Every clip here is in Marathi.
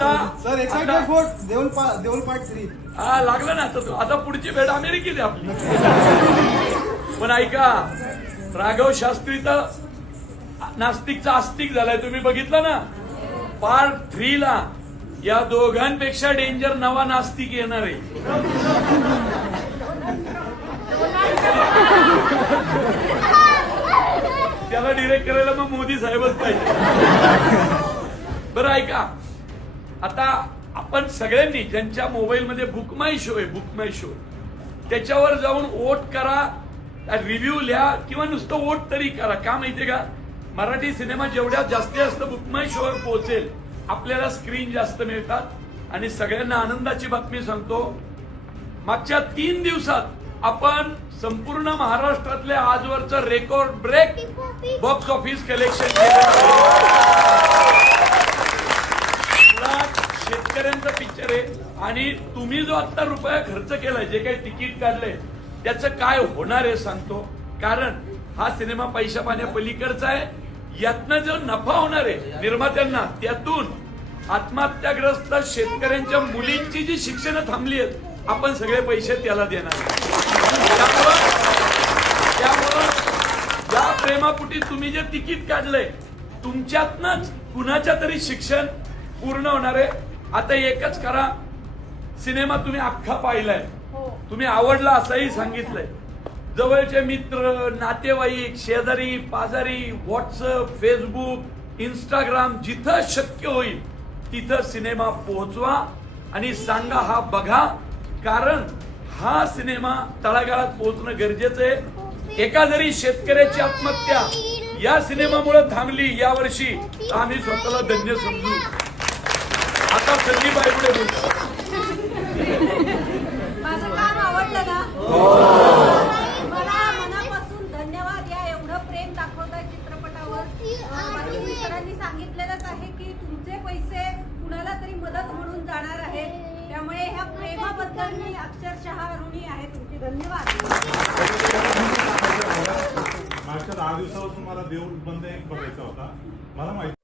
आता सर एक्साइटेड फॉर देऊल पार्ट 3. हा लागलं ना आता पुढची भेट अमेरिकेत आहे आपली. पण ऐका, राघव शास्त्री तर नास्तिकचा आस्तिक झालाय, तुम्ही बघितलं ना. पार्ट 3 ला या दोघांपेक्षा डेंजर नवा नास्तिक येणार आहे. त्याला डिरेक्ट करायला मग मोदी साहेबच पाहिजे. बरं ऐका, आता आपण सगळ्यांनी ज्यांच्या मोबाईलमध्ये बुक माय शो आहे, बुक माय शो, त्याच्यावर जाऊन वोट करा, रिव्ह्यू लिहा किंवा नुसतं वोट तरी करा. का माहितीये का, मराठी सिनेमा जेवढ्या जास्तीत जास्त बुक माय शोवर पोहोचेल आपल्याला स्क्रीन जास्त मिळतात. आणि सगळ्यांना आनंदाची बातमी सांगतो, मागच्या 3 दिवसात आपण संपूर्ण महाराष्ट्रातले आजवरचं record break box office collection केलं. शेतकऱ्यांचं पिक्चर आहे आणि तुम्ही जो आता रुपया खर्च केलाय, जे काही तिकीट काढलंय, त्याचं काय होणार आहे सांगतो. कारण हा सिनेमा पैशा पाण्या पलीकडचा आहे. यातनं जो नफा होणार आहे निर्मात्यांना, त्यातून आत्महत्याग्रस्त शेतकऱ्यांच्या मुलींची जी शिक्षणं थांबली आहेत, आपण सगळे पैसे त्याला देणार. त्यामुळं या प्रेमापुटी तुम्ही जे तिकीट काढलंय, तुमच्यातनच कुणाच्या तरी शिक्षण पूर्ण होणार आहे. आता एकच करा, सिनेमा तुम्ही अख्खा पाहिलाय, तुम्ही आवडला असंही सांगितलंय, जवळचे मित्र, नातेवाईक, शेजारी पाजारी, व्हॉट्सअप, फेसबुक, इंस्टाग्राम, जिथं शक्य होईल तिथं सिनेमा पोहोचवा आणि सांगा हा बघा. कारण हा सिनेमा तळागाळात पोहोचणं गरजेचं आहे. एका जरी शेतकऱ्याची आत्महत्या या सिनेमामुळे थांबली यावर्षी, आम्ही स्वतःला धन्य समजू. आता संदीप बाईपुढे बोलतो. माझं काम आवडलं ना, मला मनापासून धन्यवाद. या एवढं प्रेम दाखवताय चित्रपटावर. बाकी सरांनी सांगितलेलंच आहे की तुमचे पैसे कुणाला तरी मदत म्हणून जाणार आहेत. त्यामुळे ह्या प्रेमाबद्दल मी अक्षरशः ऋणी आहे तुमची. धन्यवाद. मागच्या 10 दिवसापासून मला देऊळ बंद एक बघायचा होता. मला माहिती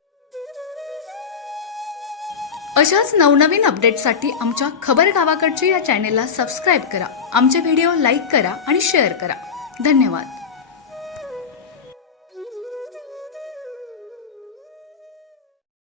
अशाच नवनवीन अपडेट्ससाठी आमच्या खबर गावाकडची या चॅनेलला सबस्क्राईब करा. आमचे व्हिडिओ लाईक करा आणि शेअर करा. धन्यवाद.